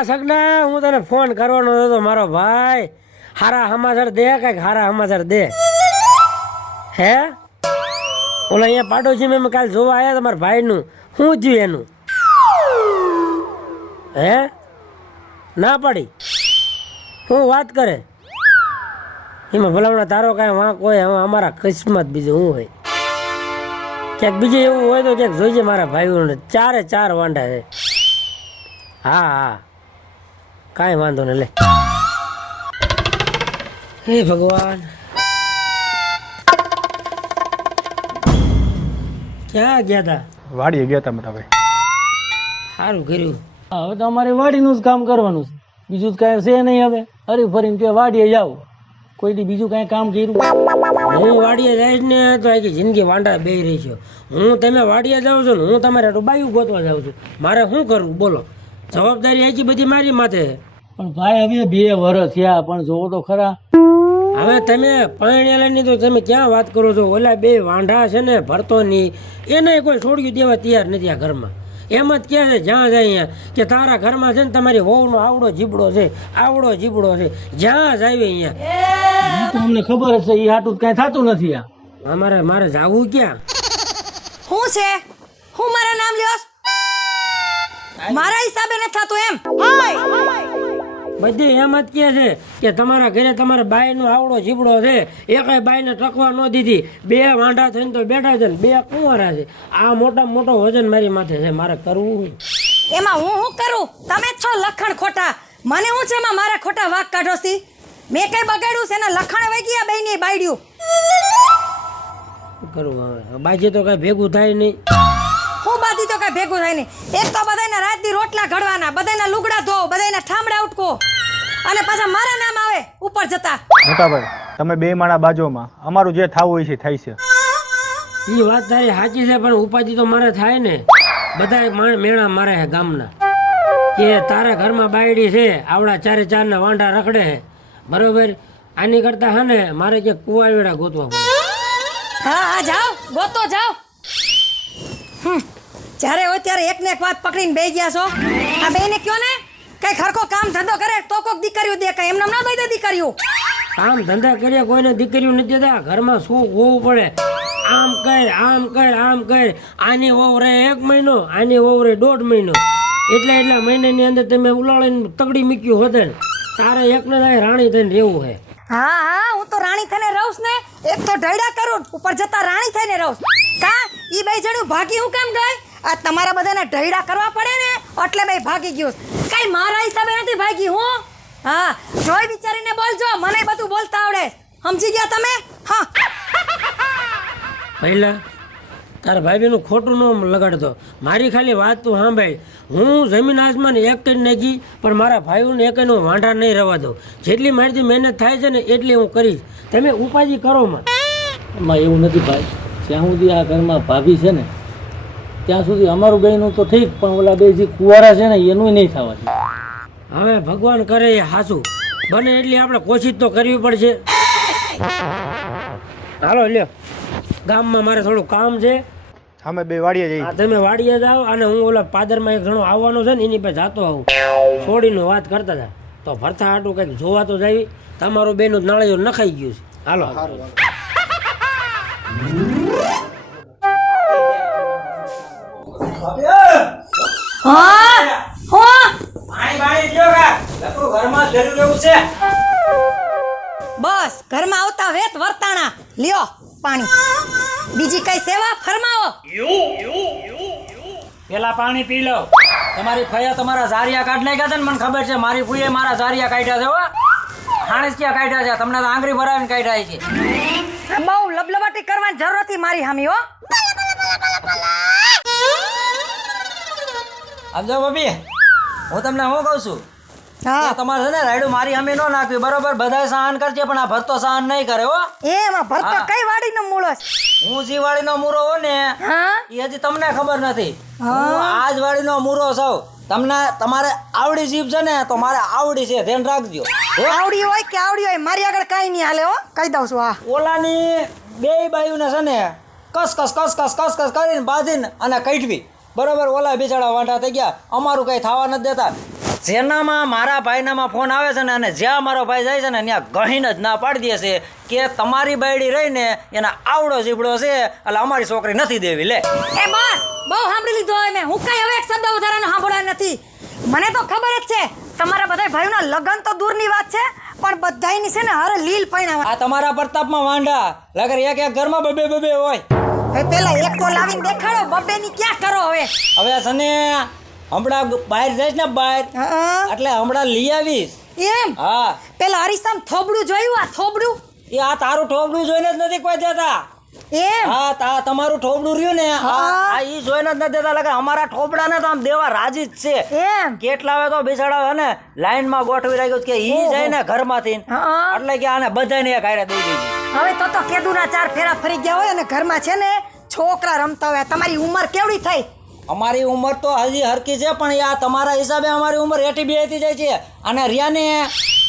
હા સગના, હું તને ફોન કરવાનો હતો મારો ભાઈ. હારા સમાચાર દે, કઈક હારા સમાચાર દે. હે ઓલા અહીંયા પાડોશી મેં કાલ જોવા આવ્યા તમારા ભાઈનું, શું થયું એનું? હે ના પાડી, શું વાત કરે? એમાં ભલામણા તારો કાંઈ વાંક હોય, હવે અમારા કિસ્મત બીજું શું હોય? ક્યાંક બીજું એવું હોય તો ક્યાંક જોઈજે મારા ભાઈઓને. 4 વાંઢા છે. હા હા, કાંઈ વાંધો ને. લે હે ભગવાન, ક્યાં ગયા તા? વાડીએ ગયા તા મોટા ભાઈ. સારું કર્યું. હવે તો અમારે વાડીનું જ કામ કરવાનું છે, બીજું કાંઈ છે નહીં. હવે હરી ફરીને તે વાડીએ જાવ, કોઈ દી બીજું કાંઈ કામ કર્યું? હું વાડીએ જઈશ ને તો આખી જિંદગી વાંડા બેહી રહી છું. તમે વાડીએ જાઉં છું ને હું તમારે બાયું ગોતવા જાઉં છું. મારે શું કરવું બોલો? જવાબદારી આખી બધી મારી માથે છે. પણ ભાઈ હવે 2 વર્ષ થયા, પણ જોવો તો ખરા. હવે તમે પરણેલાની તો તમે ક્યાં વાત કરો છો? ઓલા 2 વાંઢા છે ને ભરતો નહીં, એને કોઈ છોડ્યું દેવા તૈયાર નથી આ ઘરમાં. એમ જ કહે છે જ્યાં જાય અહીંયા કે તારા ઘરમાં છે ને તમારી વહુનો આવડો જીબડો છે, આવડો જીબડો છે. જ્યાં જાય અહીંયા તો અમને ખબર જ છે, એ હાટું કાંઈ થતું નથી. આ મારે જાવું ક્યાં? હું છે? હું મારા નામ લ્યોસ? મારા હિસાબે ન થતું એમ. બધી એમ જ કહે છે કે તમારા ઘરે તમારા બાઈનો આવડો જીબડો છે, એકાય બાઈને ટકવા ન દીધી. 2 વાંઢા થઈને તો બેઠા છે ને 2 કુંવારા છે. આ મોટામાં મોટો વજન મારી માથે છે. મારે કરવું એમાં હું કરું? તમે જ છો લખણ ખોટા. મને હું છે એમાં મારા ખોટા વાક કાઢો છી? મેં કઈ બગાડ્યું છે? એના લખણ વઈ ગયા બેયને બાયડ્યું. કરવું હવે બાજે તો કઈ ભેગું થાય નહીં. હું બાધી તો કઈ ભેગું થાય નહીં. એક તો બધાના રાતની રોટલા ઘડવાના, બધાના લુગડા ધો, બધાના ઠામડા ઉટકો, અને પાછા મારા નામ આવે ઉપર જતા. મોટા ભાઈ તમે 2 માણા બાજુમાં, અમારું જે થાવું હોય છે થાય છે. એ વાત તારી સાચી છે, પણ ઉપાધિ તો મારે થાય ને. બધા મેળા મારે છે ગામના કે તારા ઘરમાં બાયડી છે, આવડા 4 ના વાંઢા રખડે છે, બરોબર. આની કરતા હે ને મારે કે કુવાવેડા ગોતવા પડે. હા હા, જાઓ ગોતો જાઓ. જ્યારે હોય ત્યારે એકને એક વાત પકડીને બેસી ગયા છો. આ બેને કયો ને કઈ ખરખો કામ ધંધો કરે તો કોક દીકરીઓ દે, કઈ એમને ના દઈ દે દીકરીઓ. કામ ધંધા કરીએ કોઈને દીકરીઓ નથી દેતા. ઘરમાં શું હોવું પડે? આમ કર આમ કર આમ કર. આની વહુ રહે 1 મહિનો, આની વહુ રહે 1.5 મહિનો. એટલા મહિનાની અંદર તમે ઉલાળીને તગડી મૂક્યું હોત. તારે એકને રાણી થઈને રહેવું છે. હા હા, હું તો રાણી થઈને રહું ને. એક તો ઢળ્યા કરું, ઉપર જતા રાણી થઈને રહું. કા ઈ 2 જણું ભાગી હું કેમ ગઈ? આ તમારા બધાને ઢળ્યા કરવા પડે ને એટલે બે ભાગી ગયું. કઈ મારા હિસાબે નથી ભાગી હું. હા, જોઈ વિચારીને બોલજો, મને બધું બોલતા આવડે. સમજી ગયા તમે? હા. પહેલા તારા ભાઈનું ખોટું ન લગાડતો. મારી ખાલી વાત તું સાંભળ. હું જમીન આસમાન એક કરી નાખી, પણ મારા ભાઈઓને એકનો વાંઢા નહીં રહેવા દઉં. જેટલી મારીથી મહેનત થાય છે ને એટલી હું કરીશ. તમે ઉપાધિ કરો માં. એમાં એવું નથી ભાઈ, જ્યાં સુધી આ ઘરમાં ભાભી છે ને ત્યાં સુધી અમારું ગયનું તો ઠીક, પણ ઓલા 2 જે કુંવારા છે ને એનું નહીં થવા દે. હવે ભગવાન કરે એ સાચું. બને એટલી આપણે કોશિશ તો કરવી પડશે. હાલો લ્યો, ગામમાં મારે થોડું કામ છે. અમે 2 વાડીએ જઈએ. તમે વાડીએ જાઓ, અને હું ઓલા પાદરમાં એક જણો આવવાનો છે ને એની પાસે જાતો આવું. છોડીને વાત કરતા હતા તો ફરતા હાટું કંઈક જોવા તો જાવી. તમારું બેનું નાળિયેર નખાઈ ગયું છે. હાલો. બસ ઘરમાં આવતા વેત વર્તાણા લ્યો પાણી. બીજી કઈ સેવા ફરમાવો. પેલા પાણી પી લો. તમારી ફયા તમારા ઝારિયા કાઢ નાખ્યા છે ને મને ખબર છે. મારી ફૂઈએ મારા ઝારિયા કાઢ્યા છે. હો હાણેસ ક્યાં કાઢ્યા છે? તમને તો આંગળી ભરાવીને કાઢ્યા છે. બહુ લબલબાટી કરવાની જરૂર હતી મારી હામી. હો આપજો ભાભી, હું તમને શું કહું છું? હા, તમારે છે ને રાયડું મારી સામે ન નાખ્યું, બરોબર? બધા સહન કરશે પણ આ ભરતો સહન નહીં કરે. હો એમાં ભરતો કઈ વાડીનો મૂળો છે? હું જે વાડીનો મૂરો હો ને હા, એ હજી તમને ખબર નથી. હું આજ વાડીનો મૂરો છું. તમને તમારે આવડી જીભ છે ને તો મારે આવડી છે, ધ્યાન રાખજો. આવડી હોય કે આવડી હોય મારી આગળ કઈ નહીં હાલે. હો કહી દઉં છું. હા, ઓલાની 2 બાયુને છે ને કસ કસ કસ કસ કસ કસ કરીને બાંધીને અને કઢવી, બરોબર? ઓલા બિચારા વાંઢા થઈ ગયા, અમારું કઈ થવા નથી દેતા. જેનામાં મારા ભાઈનામાં ફોન આવે છે ને અને જ્યાં મારો ભાઈ જાય છે ને ત્યાં ગહીને જ ના પાડી દે છે કે તમારી બાયડી રહીને એના આવડો જીબડો છે એટલે અમારી છોકરી નથી દેવી લે. એ બસ બહુ સાંભળી લીધો હવે મેં. હું કઈ હવે એક શબ્દ વધારાનો સાંભળવા નથી. મને તો ખબર જ છે તમારા બધા ભાઈઓના લગ્ન તો દૂરની વાત છે પણ બધાયની છે ને હારે લીલ પૈણાવા. આ તમારા પ્રતાપમાં વાંઢા લગર એક એક ઘરમાં બબે બબે હોય. હવે પેલા એક તો લાવીને દેખાડો, બબે ની ક્યાં કરો હવે. હવે સને હમણાં બહાર જઈશ ને બહાર હા, એટલે હમણાં લઈ આવીશ. એમ હા પેલા હરીસામ થોબડું જોયું? આ થોબડું એ આ તારું ઠોબડું જોઈને જ નથી કોઈ દેતા. એમ હા તમારું ઠોબડું રહ્યું ને આ ઈ જોઈને જ નથી દેતા. લગર અમારા ઠોબડાને તો આમ દેવા રાજી જ છે. એમ કેટલા હવે તો બિચારા હે ને લાઈનમાં ગોઠવી રાખ્યું કે ઈ જાય ને ઘરમાંથી હા. એટલે કે આને બધાને એક હારે દઈ દીધી. હવે તો કેદુના 4 ફેરા ફરી ગયા હોય અને ઘરમાં છે ને છોકરા રમતા હોય. તમારી ઉંમર કેવડી થઈ? અમારી ઉંમર તો હજી હરકી છે પણ આ તમારા હિસાબે અમારી ઉંમર એટી બેટી જાય છે. અને રહ્યા ને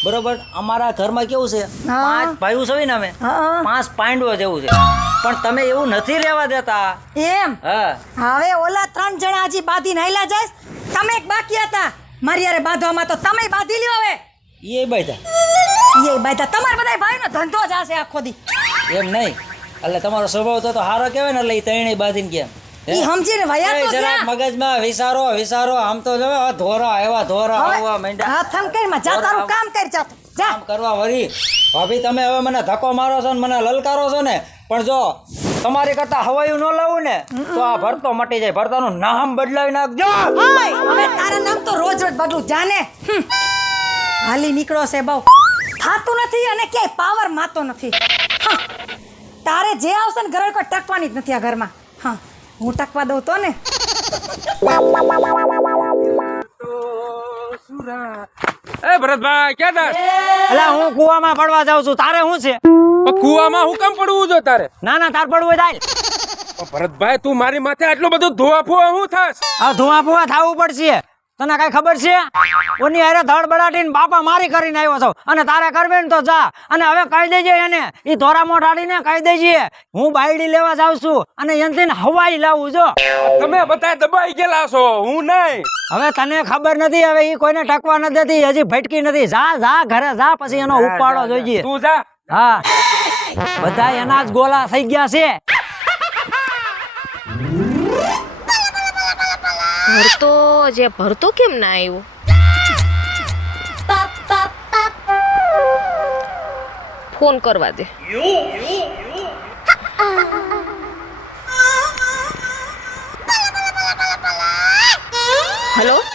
બરોબર અમારા ઘરમાં કેવું છે હા. 5 ભાઈઓ છે ને અમે હા. 5 પાંડવો જેવું છે પણ તમે એવું નથી રહેવા દેતા. એમ હા હવે ઓલા 3 જણા હજી બાંધીને હાલ્યા જાય. તમે એક બાકી હતા મારી હારે બાંધવામાં, તો તમે બાંધી લ્યો હવે. એ બેઠા એ બાંધા તમારા બધા ભાઈનો ધંધો જ હશે આખો દી. એમ નહીં એટલે તમારો સ્વભાવ તો સારો કહેવાય ને એટલે એ ત્રણેય બાંધીને કેમ ઈ સમજીને વયા તો જરાક ગયા. મગજમાં વિચારો આમ તો જો ધોરા આવ્યા ધોરા આવવા હવે માંડ્યા. હાથ થમ કરીમાં જા, તારું કામ કર જા તું. જા. કામ કરવા વળી ભાભી તમે હવે મને ધક્કો મારો છો ને મને લલકારો છો ને પણ જો તમારી કરતા હવાયું ન લાવું ને તો આ ભરતો મટી જાય. ભરતાનું નામ બદલાવી નાખજો. ઓય, હવે તારા નામ તો રોજ રોજ બદલું જાને. હાલી નીકળો છે બહુ થાતું નથી અને ક્યાંય પાવર માતો નથી. હા, તારે જે આવશે ને ઘરે કોઈ ટકવાની જ નથી આ ઘરમાં. હા, હું ટકવા દઉં તો ને. એ ભરતભાઈ ક્યાં તાર એટલે હું કુવામાં પડવા જાઉં છું. તારે શું છે? કુવામાં હું કામ પડવું જો તારે ના તાર પડવું જાય. ભરતભાઈ તું મારી માથે આટલું બધું ધોવા ફોવા હું થાસ? આ ધુઆ ફુઆ થવું પડશે. તને કઈ ખબર છે? ઓની હારે ધડ બડાટીને બાપા મારી કરીને આવ્યો છો અને તારે કરવે ને તો જા અને હવે કહી દેજે એને ઈ ધોરા મોઢાડીને કહી દેજે હું બાયડી લેવા જાઉં છું અને એનથી હવાઈ લાવું જો. તમે બધા દબાઈ ગયેલા છો, હું નહીં. હવે તને ખબર નથી, હવે ઈ કોઈને ટકવા નથી દેતી, હજી ભટકી નથી. જા ઘરે જા, પછી એનો ઉપાડો જોઈએ. તું જા. હા બધા એના જ ગોલા થઈ ગયા છે. ભરતો કેમ ના આવ્યો? ફોન કરવા દે.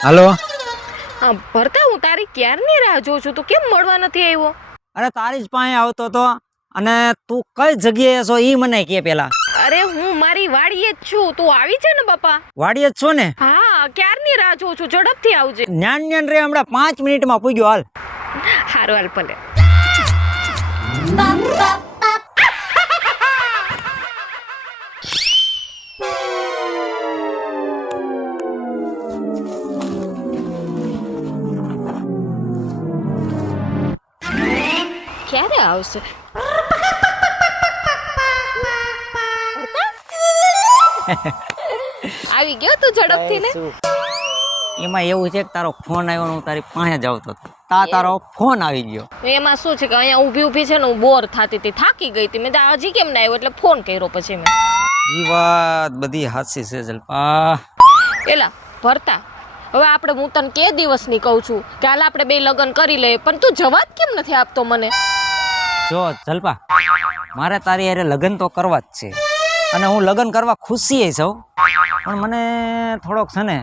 હલો હા ભરતા, હું તારી ક્યારની રાહ જોઉં છું, તું કેમ મળવા નથી આવ્યો? અરે તારી જ પાસે આવતો તો. અને તું કઈ જગ્યાએ છો ઈ મને કે પેલા. અરે હું મારી વાડીએ જ છું, તું આવી છે ને બાપા? વાડીએ જ છો ને? હા, ક્યારની રાહ જોઉં છું, ઝડપથી આવજે. જ્ઞાન રે હમણાં 5 મિનિટમાં પૂગ્યો. હાલ હારું હાલ ભલે. ક્યારે આવશે? આવી ગયો તું ઝડપથી ને? એમાં એવું છે કે તારો ફોન આવ્યો, હું તારી પાસે જ આવતો હતો. તારો ફોન આવી ગયો. એમાં શું છે કે અહીંયા ઊભી છે ને હું બોર થતી હતી, થાકી ગઈ હતી. મેં તો હજી કેમ ના આવ્યો એટલે ફોન કર્યો પછી મેં. ઈ વાત બધી હાચી છે જલ્પા. એલા ભરતા, હવે આપણે હું તને કે દિવસની કહું છું કે હાલ આપણે બે લગ્ન કરી લઈએ, પણ તું જવાબ કેમ નથી આપતો મને? જો જલ્પા, મારે તારી હારે લગ્ન તો કરવા જ છે અને હું લગ્ન કરવા ખુશી છું, પણ મને થોડોક છે ને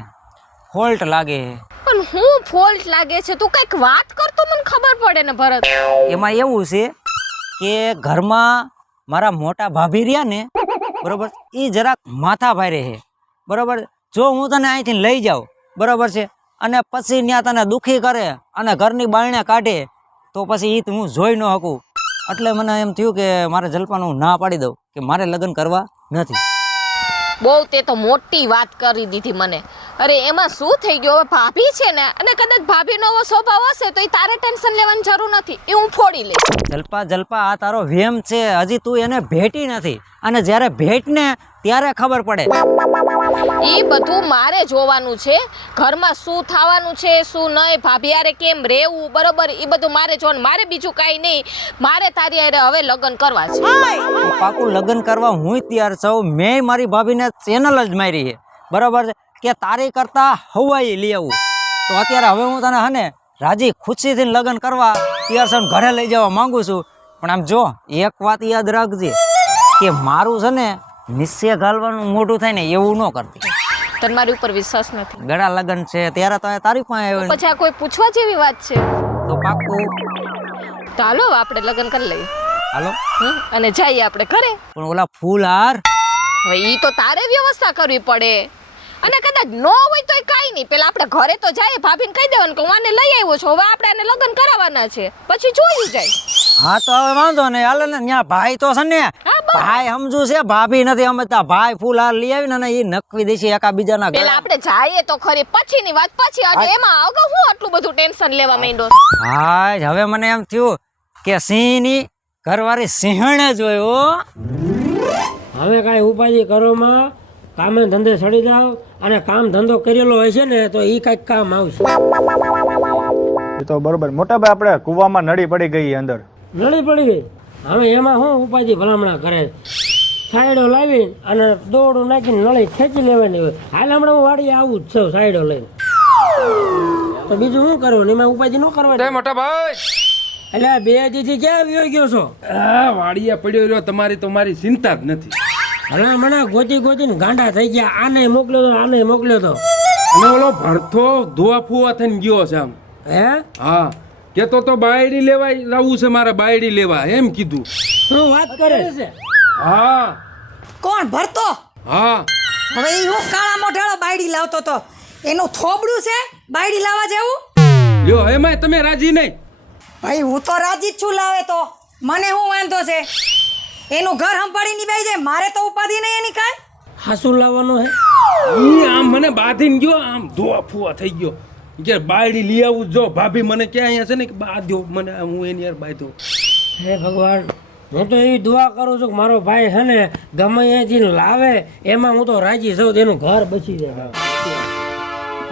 ફોલ્ટ લાગે. પણ હું ફોલ્ટ લાગે છે? તું કઈક વાત કરતો મને ખબર પડે ને ભરત. એમાં એવું છે કે ઘરમાં મારા મોટા ભાભી રહ્યા ને બરોબર, એ જરાક માથા ભારે છે બરોબર. જો હું તને અહીંથી લઈ જાઉં બરોબર છે અને પછી ત્યાં તને દુખી કરે અને ઘરની બાયણે કાઢે તો પછી એ હું જોઈ ન શકું. એટલે મને એમ થયું કે મારે જલપાનું ના પાડી દઉં કે મારે લગ્ન કરવા નથી. બહુ તે તો મોટી વાત કરી દીધી મને. અરે એમાં શું થઈ ગયું? હવે ભાભી છે ને, અને કદાચ ભાભીનો એવો સ્વભાવ હશે તો એ તારે ટેન્શન લેવાની જરૂર નથી, એ હું ફોડી લઈશ. જલ્પા આ તારો વેમ છે. હજી તું એને ભેટી નથી અને જ્યારે ભેટ ને ત્યારે ખબર પડે. એ બધું મારે જોવાનું છે. ઘરમાં શું થવાનું છે શું નહીં, ભાભી હારે કેમ રહેવું, બરોબર એ બધું મારે જોવાનું. મારે બીજું કાંઈ નહીં. મારે તારી હારે હવે લગ્ન કરવા છે. તો પાકું લગ્ન કરવા હું તૈયાર છું. મેં મારી ભાભીને ચેનલ જ મારી છે, બરાબર છે, કે તારી કરતા હવાઈ લઈ આવું. તો અત્યારે હવે હું તને હને રાજી ખુશીથી લગ્ન કરવા તૈયાર છું, ઘરે લઈ જવા માંગુ છું. પણ આમ જો એક વાત યાદ રાખજે કે મારું છે ને નિશ્ચય ઘાલવાનું મોઢું થાય ને એવું ન કરતી. તને મારી ઉપર વિશ્વાસ નથી. ગળા લગ્ન છે ત્યારે તો તારી પાસે આવ્યો ને. પછી આ કોઈ પૂછવા જેવી વાત છે? તો પાકું તો હાલો આપણે લગ્ન કરી લઈએ. હાલો. અને જઈએ આપણે ઘરે. પણ ઓલા ફૂલ હાર હવે ઈ તો તારે વ્યવસ્થા કરવી પડે. અને કદાચ ન હોય તો કાંઈ નહીં, પેલા આપણે ઘરે તો જઈએ, ભાભીને કહી દેવાનું કે હું આને લઈ આવ્યો છું, હવે આપણે આને લગ્ન કરાવવાના છે, પછી જોયું જાય. હા તો હવે વાંધો નહીં, હાલે ને ત્યાં ભાઈ તો છે ને, હા, બસ. ભાઈ સમજુ છે, ભાભી નથી સમજતા. ભાઈ ફૂલ હાર લઈ આવીને અને એ નકવી દેશે એકાબીજાના ઘરે. પેલા આપણે જઈએ તો ખરી, પછીની વાત પછી. અને એમાં અગાઉ હું આટલું બધું ટેન્શન લેવા માંડ્યો? હા હવે મને એમ થયું કે સિંહની ઘરવાળી સિંહણે જ હોય. હો હવે કાંઈ ઉપાધિ કરોમાં, કામે ધંધે સડી જાવ, અને કામ ધંધો કરેલો હોય છે ને તો એ કાંઈક કામ આવશે. એ તો બરોબર. મોટા ભાઈ આપણે કૂવામાં નળી પડી ગઈ અંદર. નળી પડી ગઈ, હવે એમાં શું ઉપાધિ ભલામણા કરે? સાઈડો લાવી અને દોડું નાખીને નળી ખેંચી લેવાની હોય. હાલ હમણાં હું વાડીએ આવું જ છું સાઈડો લઈને, તો બીજું શું કરવું? એમાં ઉપાધિ ન કરવાની. મોટા ભાઈ એટલે આ બે દીથી ક્યાં વ્યો ગયો છો? આ વાડિયા પડ્યો રહ્યો, તમારી તો મારી ચિંતા જ નથી. હવે મને ગોતી ગોતીને ગાંડા થઈ ગયા. આને મોકલ્યો તો આને મોકલ્યો તો, અને ઓલો ભરથો ધોવા ફુવા થઈને ગયો છે આમ. હે હા, કેતો તો બાયડી લેવા લાવવું છે મારે, બાયડી લેવા એમ કીધું. શું વાત કરે છે? હા કોણ ભરતો? હા, હવે ઈ હું કાળા મોઢાળો બાયડી લાવતો તો, એનું થોબડું છે બાયડી લાવવા જેવું? લ્યો એમાંય તમે રાજી નહીં? ભાઈ હું તો રાજી જ છું લાવે તો, મને શું વાંધો છે? એનું ઘર સંભાળી નિભાઈ જાય, મારે તો ઉપાધિ નહીં એની કાંઈ. હાસું લાવવાનું હે? ઈ આમ મને બાંધીને ગયો, આમ ધોવા ફુવા થઈ ગયો કે બાયડી લઈ આવું. જો ભાભી મને ક્યાં અહીંયા છે ને કે બાંધ્યો મને, હું એની યાર બાંધ્યો. હે ભગવાન, હું તો એવી દુઆ કરું છું કે મારો ભાઈ છે ને ગમે અહીંયાથી લાવે એમાં હું તો રાજી છું, એનું ઘર બચી જાય.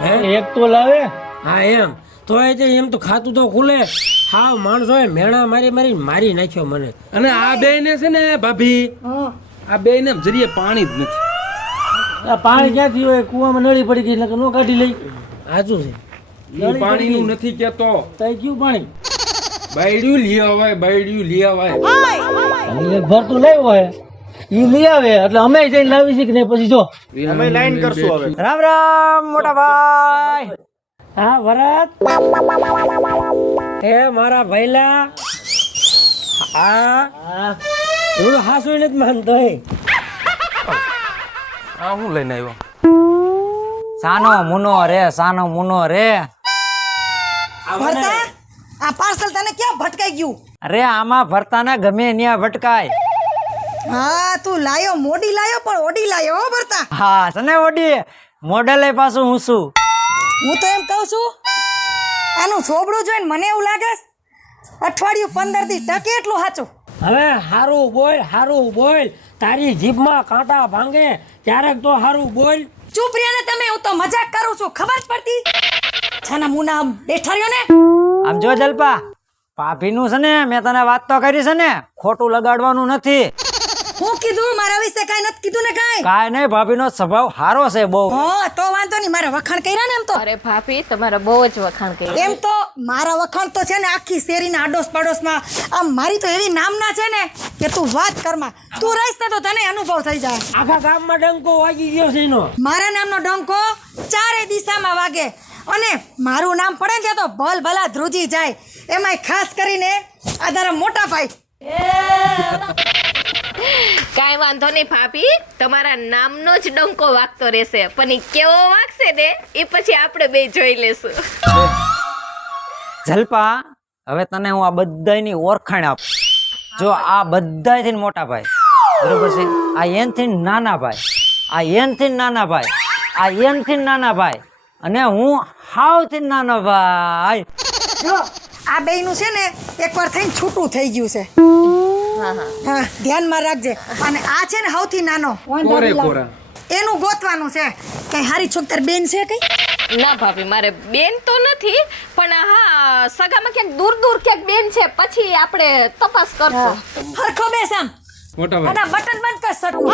હે એક તો લાવે. હા એમ તો એમ તો ખાતું તો ખુલે. હા માણસો એ મેણા મારી નાખ્યો મને. અને આ બે ને છે ને ભાભી, આ બે ને જરીએ પાણી જ નથી. પાણી ક્યાંથી હોય? કુવામાં નળી પડી ગઈ એટલે નો કાઢી લઈ. સાચું છે, ઈ પાણીનું નથી કેતો. તઈ કયું પાણી? બાયડિયું લઈ આવાય, બાયડિયું લઈ આવાય. ભરતું લાવ્યો હોય ઈ લઈ આવે એટલે અમે જઈને લાવી છે કે નહીં? પછી જો અમે લાઈન કરશું હવે. રામ રામ મોટા ભાઈ. હા ભરત, હે મારા ભૈલા. હા હું હાસું નથી માનતો. આ હું લઈને આવ્યો? સાનો મુનો રે, સાનો મુનો રે. ભરતા આ પાર્સલ તને ક્યાં ભટકાઈ ગયું? અરે આમાં ભરતાને ગમે ન્યા ભટકાય. હા તું લાયો, મોડી લાયો પણ ઓડી લાયો હો ભરતા. હા સને ઓડી મોડેલે પાછું હું છું. હું તો એમ કહું છું, આનું થોબડું જોઈને મને એવું લાગે અઠવાડિયું 15 દી ટકે એટલું સાચું. હવે હારું બોલ. તારી જીભમાં કાંટા ભાંગે ક્યારેક તો હારું બોલ. ચૂપ રહ્યા ને તમે, હું તો મજાક કરું છું, ખબર જ પડતી? છાના મુના આમ બેઠા રહ્યો ને. આમ જો જલપા, ભાભીનું છે ને મેં તને વાત તો કરી છે ને, ખોટું લગાડવાનું નથી. હું કીધું? મારા વિશે કાંઈ નથી કીધું ને કાંઈ? કાંઈ નહીં, ભાભીનો સ્વભાવ સારો છે બહુ. હા તો વાંધો નહીં, મારા વખાણ કર્યા ને એમ તો. અરે ભાભી તમારા બહુ જ વખાણ કર્યા. એમ તો મારા વખાણ તો છે ને આખી શેરીના આડોશ પાડોશમાં આમ મારી તો એવી નામના છે ને કે તું વાત કરમાં. તું રહીશ ને તો તને અનુભવ થઈ જાય. આખા ગામમાં ડંકો વાગી ગયો છે એનો. મારા નામનો ડંકો ચારે દિશામાં વાગે, અને મારું નામ પડે ને ત્યાં તો ભલ ભલા ધ્રુજી જાય. એમાંય ખાસ કરીને આ તારા મોટા ભાઈ. કાંઈ વાંધો નહીં ભાભી, તમારા નામનો જ ડંકો વાગતો રહેશે, પણ ઈ કેવો વાગશે ને એ પછી આપણે બે જોઈ લેશું. જલપા, હવે તને હું આ બધાયની ઓળખાણ આપું. જો આ બધાયથી મોટા ભાઈ, બરોબર છે, આ એનથી નાના ભાઈ, આ એનથી નાના ભાઈ, આ એનથી નાના ભાઈ, અને હું હાવથી નાનો ભાઈ. જો આ બેયનું છે ને એકવાર થઈને છૂટું થઈ ગયું છે. હા હા હા ધ્યાનમાં રાખજે. અને આ છે ને સૌથી નાનો કોરે કોરા. એનું ગોતવાનું છે. કઈ હારી છોકતર બેન છે કઈ? ના ભાભી મારે બેન તો નથી પણ હા સગામાં ક્યાંક દૂર દૂર ક્યાંક બેન છે પછી આપણે તપાસ કરશું. હરખો બેસ આમ. મોટા ભાઈ અને બટન બંધ કર સરખું.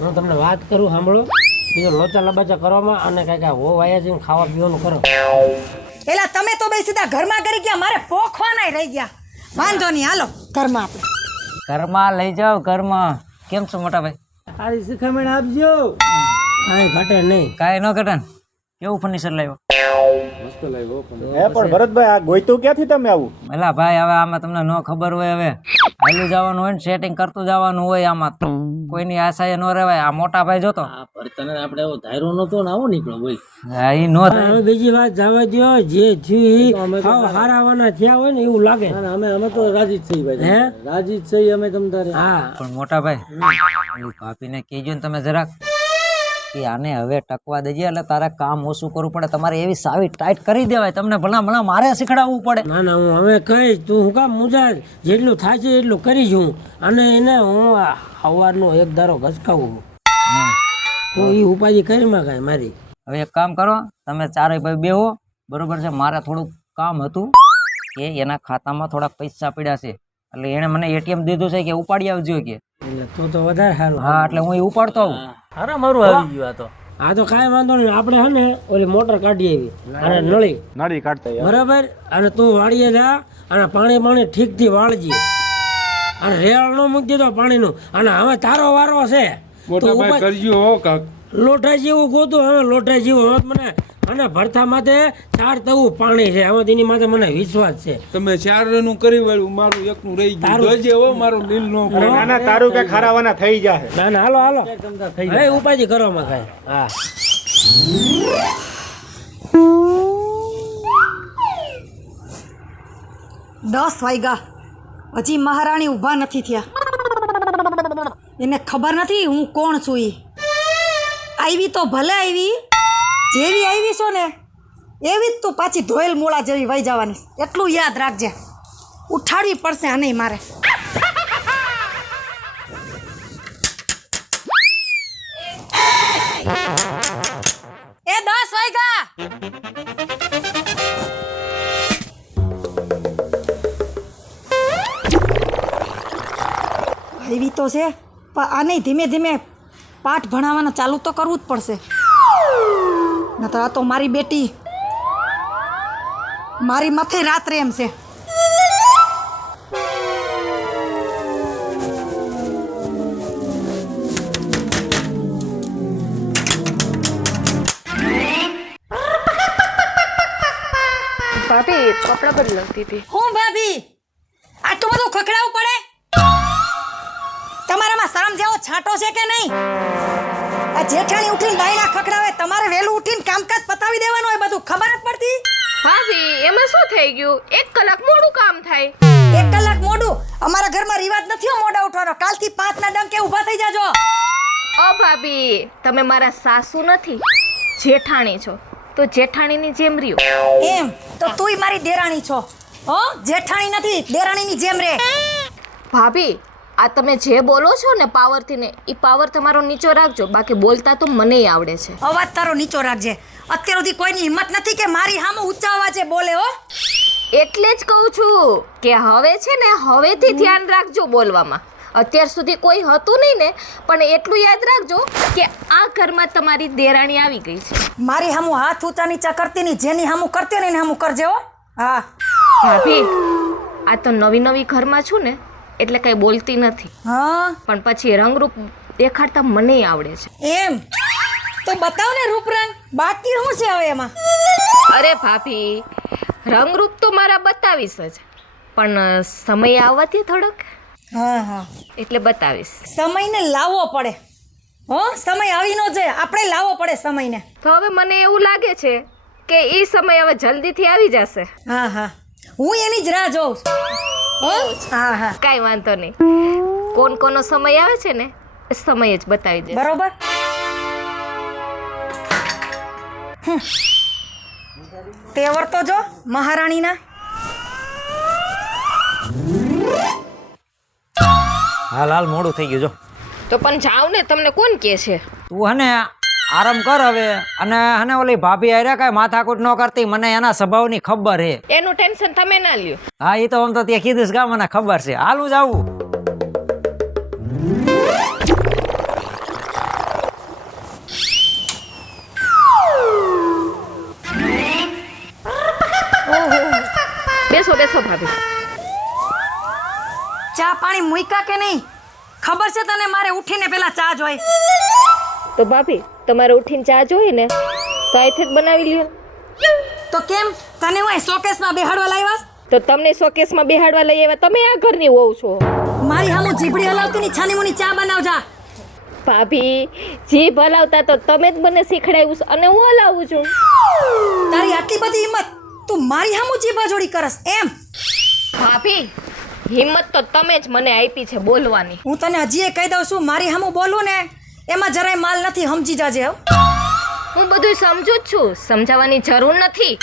હું તમને વાત કરું સાંભળો, બીજો લોચા લબાચા કરવામાં અને કાંઈક આ હો વાયા જઈને ખાવા પીવાનું કરો. એલા તમે તો બે સીધા ઘરમાં કરી ગયા, મારે પોખવાના રહી ગયા. વાંધો નહીં, હાલો ઘરમાં આપણે. ઘરમાં લઈ જાઓ ઘરમાં. કેમ છો મોટા ભાઈ? સારી શિખામણ આપજો, કાંઈ ઘટે નહીં. કાંઈ ન ઘટે ને? કેવું ફર્નિચર લાવ્યો? પણ ભરતભાઈ આ ગોઈતું ક્યાંથી તમે આવું? એલા ભાઈ હવે આમાં તમને ન ખબર હોય, હવે હાલું જવાનું હોય ને સેટિંગ કરતું જવાનું હોય, આમાં કોઈની આશાએ ન રહેવાય. આ મોટા ભાઈ જોતો તને આપણે એવો ધાયરો નતો ને આવો નીકળો ભાઈ. હા ઈ નો હવે બીજી વાત જવા દો, જે થયું હાવ હારાવાના થયા હોય ને એવું લાગે. અમે તો રાજી જ છીએ ભાઈ. હે રાજી જ છીએ અમે તમ તારે. હા પણ મોટા ભાઈ ભાભીને કહેજો ને તમે જરાક કે આને હવે ટકવા દેજે, એટલે તારે કામ ઓછું કરવું પડે. તમારે એવી સાવી ટાઈટ કરી દેવાય, તમને ભલા મારે શીખડાવવું પડે. ના ના, હું હવે કહીશ, તું હું કામ મુજાજ, જેટલું થાય છે એટલું કરીશ હું. અને એને હું સવારનો એક ધારો ઘસકાવું, તું એ ઉપાધિ કરીમાં કાંઈ મારી. હવે એક કામ કરો, તમે ચારેય ભાઈ બેહો, બરોબર છે? મારે થોડુંક કામ હતું કે એના ખાતામાં થોડાક પૈસા પડ્યા છે, એટલે એને મને એટીએમ દીધું છે કે ઉપાડી આવજો કે. એટલે તો વધારે સારું. હા એટલે હું એ ઉપાડતો આવું. હારા મારું આવી ગયું આ તો. આ તો કાંઈ વાંધો નહીં, આપણે હે ને ઓલી મોટર કાઢી આવી અને નળી કાઢતા યાર. બરાબર. અને તું વાળીએ જા અને પાણી ઠીકથી વાળજી અને રેળ ન મૂકી દેતો પાણીનું. અને હવે તારો વારો છે, મોટા ભાઈ કરજો હો કાક. લોટા જેવું ગોતું હવે, લોટા જેવું. હવે મને અને ભરથા માથે 4 તવું પાણી છે, હવે તેની માથે મને વિશ્વાસ છે. તમે ચારનું કરી વાળ્યું, મારું એકનું રહી ગયું. જોજે હો મારું દિલ નો પડે. ના ના તારું કે ખારાવાના થઈ જાય. ના ના, હાલો હાલો, હવે ઉપાધિ કરવામાં કાંઈ. હા 10 વાગ્યા હજી મહારાણી ઊભા નથી થયા. એને ખબર નથી હું કોણ છું. ઈ આવી તો ભલે આવી, જેવી આવી છો ને એવી જ તું પાછી ધોયેલ મૂળા જેવી વહી જવાની. એટલું યાદ રાખજે, ઉઠાડવી પડશે આ નહીં મારે. એ 10 વાગ્યા. એવી તો છે પણ આને ધીમે ધીમે પાઠ ભણાવવાના ચાલુ તો કરવું જ પડશે. નતર આ તો મારી બેટી મારી માથે રાત્રે એમ છે. ભાભી કપડાં બદલાવતી હતી. હું ભાભી આટલું બધું ખખડાવવું પડે? તમારામાં શરમ જેવો છાંટો છે કે નહીં? આ જેઠાણી ઉઠીને બાયણા ખખડાવે, તમારે વહેલું ઉઠીને કામકાજ પતાવી દેવાનું હોય, બધું ખબર જ પડતી? ભાભી એમાં શું થઈ ગયું? 1 કલાક મોડું કામ થાય. 1 કલાક મોડું? અમારા ઘરમાં રિવાજ નથી હો મોડા ઉઠવાનો. કાલથી 5 ના ડંકે ઊભા થઈ જાજો. ઓ ભાભી તમે મારા સાસુ નથી, જેઠાણી છો, તો જેઠાણીની જેમ રહ્યો. એમ તો તુંય મારી દેરાણી છો. હો, જેઠાણી નથી, દેરાણીની જેમ રે. ભાભી આ તમે જે બોલો છો ને પાવરથી ને, એ પાવર તમારો નીચો રાખજો, બાકી બોલતા તો મનેય આવડે છે. અવાજ તારો નીચો રાખજે. અત્યાર સુધી કોઈની હિંમત નથી કે મારી સામે ઊંચા અવાજે બોલે. હો, એટલે જ કહું છું કે હવે છે ને હવેથી ધ્યાન રાખજો બોલવામાં. અત્યાર સુધી કોઈ હતું નહીં ને, પણ એટલું યાદ રાખજો કે આ ઘરમાં તમારી દેરાણી આવી ગઈ છે. મારી સામું હાથ ઊંચા નીચા કરતી નહીં, જેની સામું કરતી ને એને સામું કરજે. હો હા ભાભી આ તો નવી ઘરમાં છું ને એટલે કઈ બોલતી નથી, હા. પણ પછી રંગરૂપ દેખાડતા મને આવડે છે. એમ તો બતાવ ને રૂપ રંગ, બાકી શું છે હવે એમાં? અરે ભાભી રંગરૂપ તો મારા બતાવીશ જ, પણ સમય આવવાથી થોડોક હા હા એટલે બતાવીશ. સમયને લાવવો પડે. હો, સમય આવી ન જાય, આપણે લાવવો પડે સમયને. તો હવે મને એવું લાગે છે કે એ સમય હવે જલ્દીથી આવી જશે. હા હા, હું એની જ રાહ જોઉં છું. હો, હા હા, કાંઈ વાંધો નહીં. કોનો સમય આવે છે ને એ સમય જ બતાવી દે. બરોબર. તેવર તો જો મહારાણીના. હાલ મોડું થઈ ગયું જો. તો પણ જાવ ને, તમને કોણ કહે છે? તું હને આરામ કર હવે, અને હને ઓલી ભાભી આર્યા કાંઈ માથાકૂટ ન કરતી, મને એના સ્વભાવની ખબર છે. એનું ટેન્શન તમે ના લ્યો. હા એ તો આમ તો ત્યાં કીધું છે, મને ખબર છે. હાલું જાવું. બેસો બેસો ભાભી. ચા પાણી મૂક્યા કે નહીં? ખબર છે તને મારે ઉઠીને પેલા ચા જોઈ. તો ભાભી તમારે ઉઠીને ચા જોઈએ ને તો અહીંથી જ બનાવી લ્યો. તો કેમ તને હું શોકેસમાં બેહાડવા લાવ્યા? તો તમને શોકેસમાં બેહાડવા લઈ આવ્યા, તમે આ ઘરની વહુ છો. મારી હામું જીભડી હલાવતી ની છાની મુની ચા બનાવજા. ભાભી જીભ હલાવતા તો તમે જ મને શીખડાવ્યું છે અને હું હલાવું છું. તારી આટલી બધી હિંમત, તું મારી હામું જીભા જોડી કરસ એમ? ભાભી હિંમત તો તમે જ મને આપી છે બોલવાની. હું તને હજી કહી દઉં છું, મારી હામું બોલું ને એમાં જરાય માલ નથી, સમજી જાજે. હો હું બધું સમજુ જ છું, સમજાવવાની જરૂર નથી.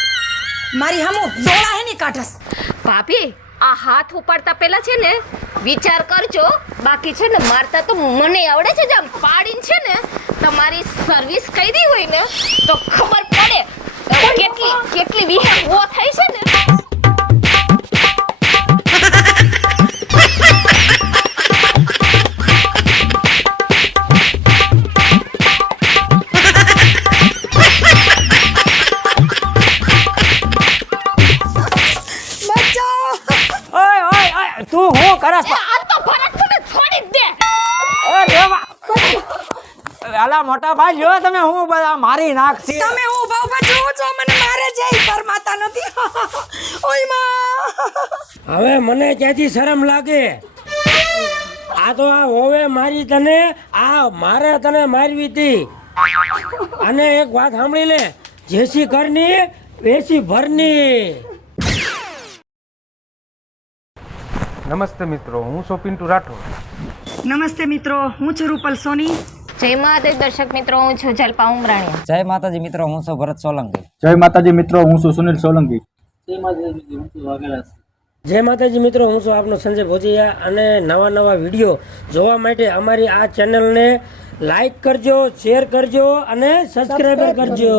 મારી હામું દોડા હે ની કાઢસ. ભાભી આ હાથ ઉપાડતા પહેલા છે ને વિચાર કરજો, બાકી છે ને મારતા તો મને આવડે છે. જ આમ પાડીને છે ને તમારી સર્વિસ કરી હોય ને તો ખબર પડે કેટલી વિહેર હો થાય છે ને. ઓય ઓય ઓય, તું હું કરસ? આ તો ભરત મને છોડી જ દે. અલા મોટા ભાઈ લ્યો તમે, હું બધા મારી નાખશી. તમે હું ભાવ જોવો છો, મને મારે જાય શરમાતા નથી. ઓય માં, હવે મને ક્યાંથી શરમ લાગે? આ તો આ હોવે મારી તને, આ મારે તને મારવી હતી. અને એક વાત સાંભળી લે, જેસી ઘરની વેસી ભરની. નમસ્તે મિત્રો, હું છું પિન્ટુ રાઠોડ. નમસ્તે મિત્રો, હું છું રૂપલ સોની. જય મહાદેવ દર્શક મિત્રો, હું છું જલપા ઉમરાણીયા. જય માતાજી મિત્રો, હું છું ભરત સોલંકી. જય માતાજી મિત્રો, હું છું સુનિલ સોલંકી. જય માતાજી મિત્રો, હું છું આપનો સંજય ભોજિયા. અને નવા નવા વિડીયો જોવા માટે અમારી આ ચેનલને લાઈક કરજો, શેર કરજો અને સબસ્ક્રાઈબર કરજો.